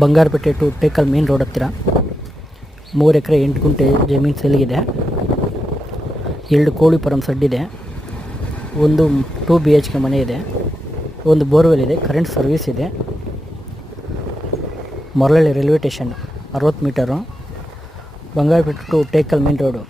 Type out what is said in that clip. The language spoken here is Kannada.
Bangarpet to Tekal main road ಹತ್ತಿರ 3 ಎಕರೆ 8 ಗುಂಟೆ ಜಮೀನು ಸೇಲಿಗಿದೆ. 2 ಕೋಳಿ ಫಾರಂ ಸೆಡ್ ಇದೆ. ಒಂದು 2 BHK ಮನೆ ಇದೆ. ಒಂದು ಬೋರ್ವೆಲ್ ಇದೆ. ಕರೆಂಟ್ ಸರ್ವಿಸ್ ಇದೆ. Maralahalli railway station 60 metre. Bangarapete to Tekal main road.